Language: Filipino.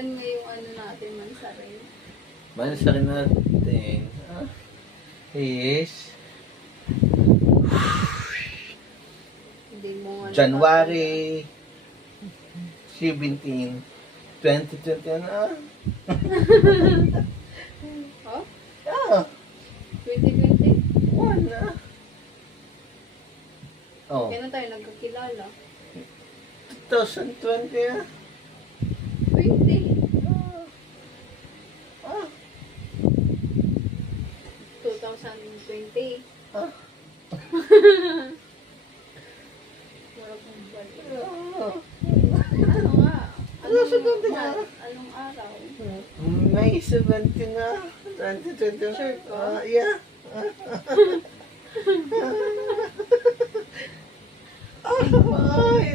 Open mo yung ano natin, mansarin. Mansarin natin. Is Hindi mo ano. January 17, 2020 na. Oh? Ah, 2020? wala. Oh, Kailan tayo nagkakilala? 2020 na. 20. Ah, 2020. ah, Wala kong balik. ah. Ano nga? Anong araw? May 17 na. 2020 na. Sure ka? Yeah. Ay,